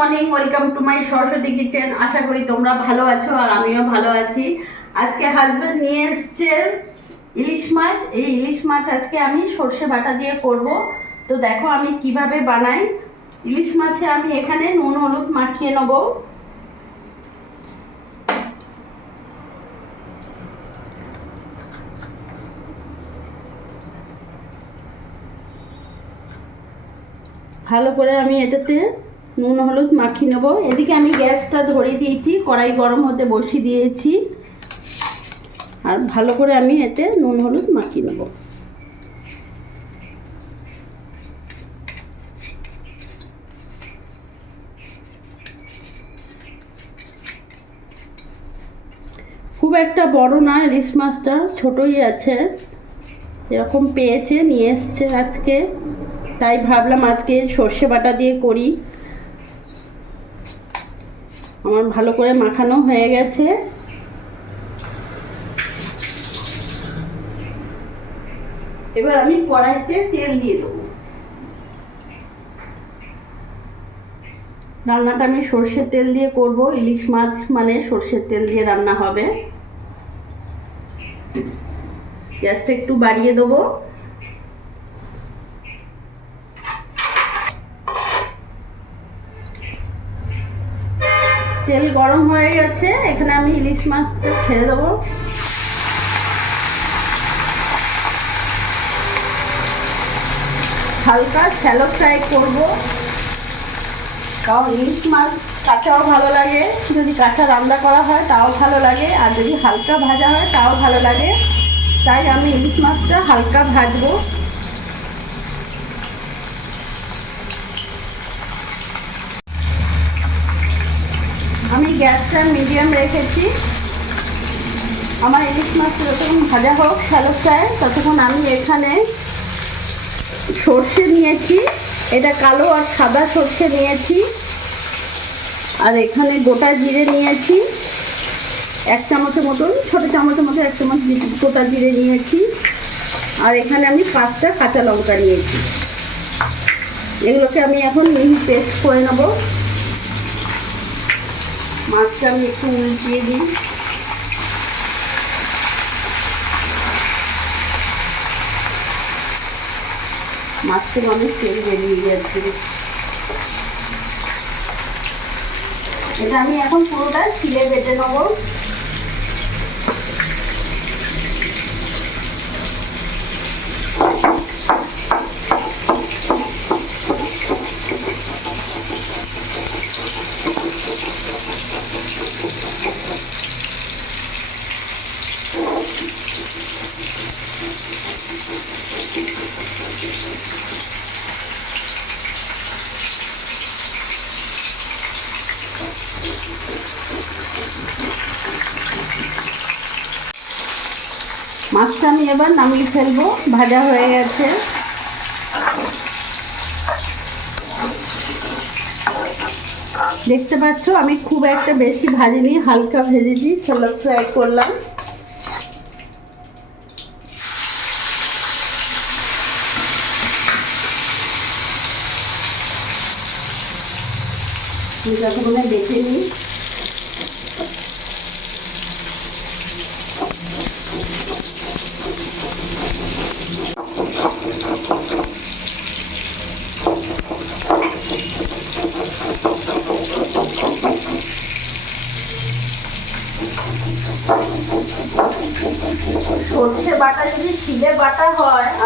Morning welcome to my Saraswati kitchen আশা করি তোমরা ভালো আছো আর আমিও ভালো আছি। আজকে হাজব্যান্ড নিয়ে এসছে ইলিশ মাছ। এই ইলিশ মাছ আজকে আমি সর্ষে বাটা দিয়ে করব। তো দেখো আমি কীভাবে বানাই। ইলিশ মাছে আমি এখানে নুন, হলুদ মাখিয়ে নেব। ভালো করে আমি এটাতে নুন, হলুদ মাখিয়ে নেব। এদিকে আমি গ্যাসটা ধরে দিয়েছি, কড়াই গরম হতে বসিয়ে দিয়েছি। আর ভালো করে আমি এতে নুন, হলুদ মাখিয়ে নেব। খুব একটা বড় না, ইলিশ মাছটা ছোটই আছে। এরকম পেয়েছে, নিয়ে এসছে আজকে। তাই ভাবলাম আজকে সর্ষে বাটা দিয়ে করি। আমার ভালো করে মাখানো হয়ে গেছে। এবার আমি কড়াইতে তেল দিয়ে দেবো। রান্নাটা আমি সর্ষের তেল দিয়ে করব। ইলিশ মাছ মানে সর্ষের তেল দিয়ে রান্না হবে। গ্যাসটা একটু বাড়িয়ে দেবো। তেল গরম হয়ে গেছে, এখানে আমি ইলিশ মাছটা ছেড়ে দেবো। হালকা শ্যালো ফ্রাই করব। কারণ ইলিশ মাছ কাঁচাও ভালো লাগে, যদি কাঁচা রান্না করা হয় তাও ভালো লাগে, আর যদি হালকা ভাজা হয় তাও ভালো লাগে। তাই আমি ইলিশ মাছটা হালকা ভাজবো। আমি গ্যাসটা মিডিয়াম রেখেছি। আমার ইলিশ মাছ যতক্ষণ ভাজা হোক, শ্যালো ফ্রাই, ততক্ষণ আমি এখানে সর্ষে নিয়েছি। এটা কালো আর সাদা সর্ষে নিয়েছি। আর এখানে গোটা জিরে নিয়েছি। এক চামচের মতন, ছোটো চামচের মতো এক চামচ গোটা জিরে নিয়েছি। আর এখানে আমি পাঁচটা কাঁচা লঙ্কা নিয়েছি। এগুলোকে আমি এখন মিহি পেস্ট করে নেব। মাছটা আমি একটু উল্টিয়ে দিই। মাছ অনেক তেল বেরিয়ে যাচ্ছে এটা আমি এখন পুরোটা ছিলে বেটে নেব। মাছটা আমি এবার নামিয়ে ফেলব। ভাজা হয়ে গেছে। দেখতে পাচ্ছ, আমি খুব একটা বেশি ভাজিনি হালকা ভেজে দিই সেলো ফ্রাই করলাম। দেখে নিই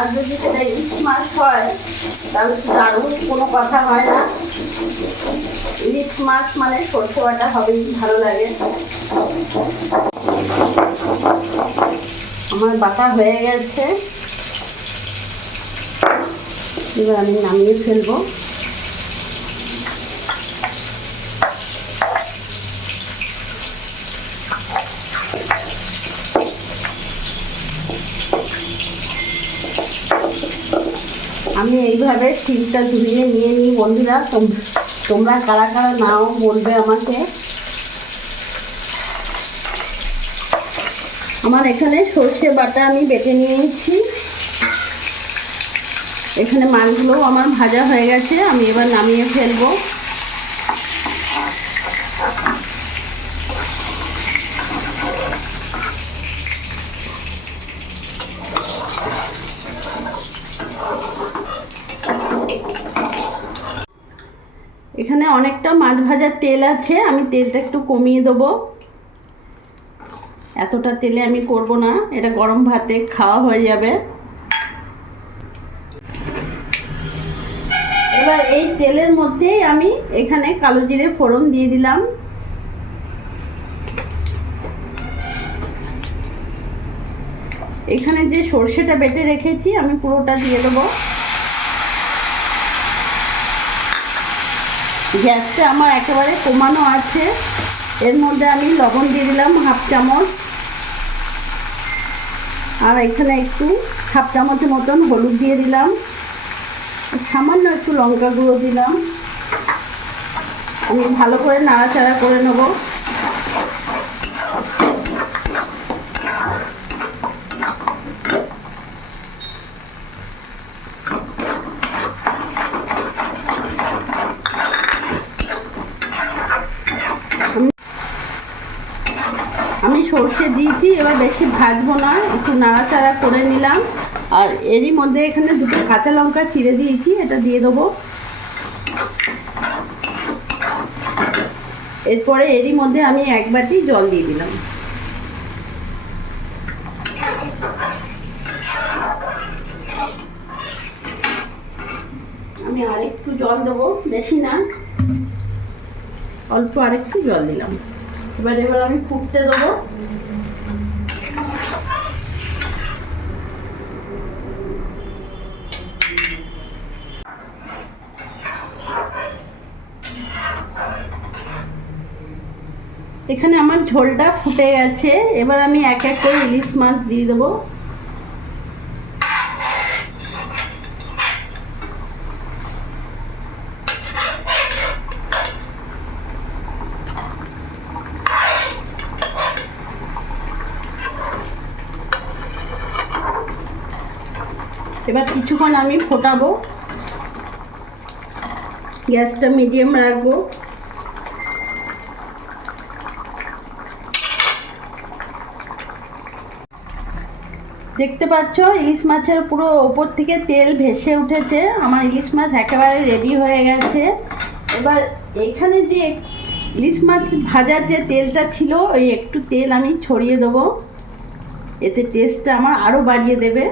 আর যদি সেটা ইলিশ মাছ হয়, তাহলে দারুণ, কোনো কথা হয় না। ইলিশ মাছ মানে সর্ষে বাটা হবেই, ভালো লাগে। আমার বাটা হয়ে গেছে। এবার আমি নামিয়ে ফেলব আমি এইভাবে শিলটা ধুয়ে নিয়ে নিই বন্ধুরা, তোম- তোমরা কারা কারা নাও বলবে আমাকে। আমার এখানে সর্ষে বাটা আমি বেটে নিয়েছি। এখানে মাছগুলো আমার ভাজা হয়ে গেছে, আমি এবার নামিয়ে ফেলব। অনেকটা মাছ ভাজার তেল আছে, আমি তেলটা একটু কমিয়ে দেবো। এতটা তেলে আমি করব না, এটা গরম ভাতে খাওয়া হয়ে যাবে। এবার এই তেলের মধ্যেই আমি এখানে কালো জিরে ফোড়ন দিয়ে দিলাম। এখানে যে সর্ষেটা বেটে রেখেছি, আমি পুরোটা দিয়ে দেবো। গ্যাসটা আমার একেবারে কমানো আছে। এর মধ্যে আমি লবণ দিয়ে দিলাম হাফ চামচ। আর এখানে একটু হাফ চামচের মতন হলুদ দিয়ে দিলাম। সামান্য একটু লঙ্কা গুঁড়ো দিলাম। আমি ভালো করে নাড়াচাড়া করে নেব আমি সর্ষে দিয়েছি, এবার বেশি ভাজবো না, একটু নাড়াচাড়া করে নিলাম। আর এরই মধ্যে এখানে দুটো কাঁচা লঙ্কা চিড়ে দিয়েছি, এটা দিয়ে দেবো। এরপরে এরই মধ্যে আমি এক বাটি জল দিয়ে দিলাম। আমি আরেকটু জল দেবো, বেশি না, অল্প আরেকটু জল দিলাম। এবার এবার আমি ফুটতে দেবো। এখানে আমার ঝোলটা ফুটে গেছে। এবার আমি এক এক করে ইলিশ মাছ দিয়ে দেবো। এবার কিছুক্ষণ আমি ফোটাবো। গ্যাসটা মিডিয়াম রাখব। দেখতে পাচ্ছ, ইলিশ মাছের পুরো ওপর থেকে তেল ভেসে উঠেছে। আমার ইলিশ মাছ একেবারে রেডি হয়ে গেছে। এবার এখানে যে ইলিশ মাছ ভাজার যে তেলটা ছিল, ওই একটু তেল আমি ছড়িয়ে দেবো। এতে টেস্টটা আমার আরও বাড়িয়ে দেবে।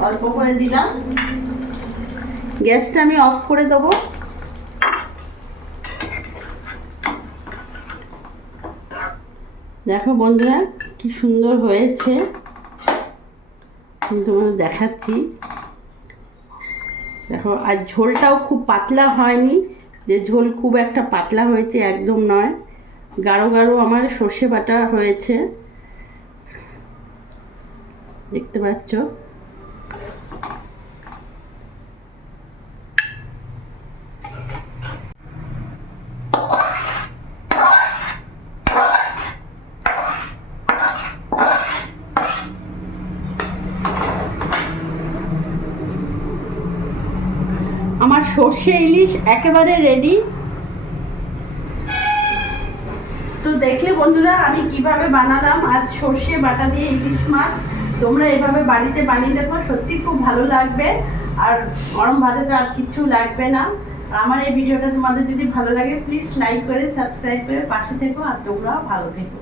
অল্প করে দিলাম। গ্যাসটা আমি অফ করে দেবো। দেখো বন্ধুরা, কি সুন্দর হয়েছে। আমি তোমাদের দেখাচ্ছি। দেখো, আর ঝোলটাও খুব পাতলা হয়নি। যে ঝোল খুব একটা পাতলা হয়েছে একদম নয়। গাঢ় গাঢ় আমার সর্ষে বাটা হয়েছে। দেখতে পাচ্ছ? আমার সর্ষে ইলিশ একেবারে রেডি তো দেখলে বন্ধুরা, আমি কীভাবে বানালাম? আজ সর্ষে বাটা দিয়ে ইলিশ মাছ। তোমরা এভাবে বাড়িতে বানিয়ে দেখো, সত্যি খুব ভালো লাগবে। আর গরম ভাতে তো আর কিচ্ছু লাগবে না। আর আমার এই ভিডিওটা তোমাদের যদি ভালো লাগে প্লিজ লাইক করে সাবস্ক্রাইব করে পাশে থেকো, আর তোমরাও ভালো থেকো।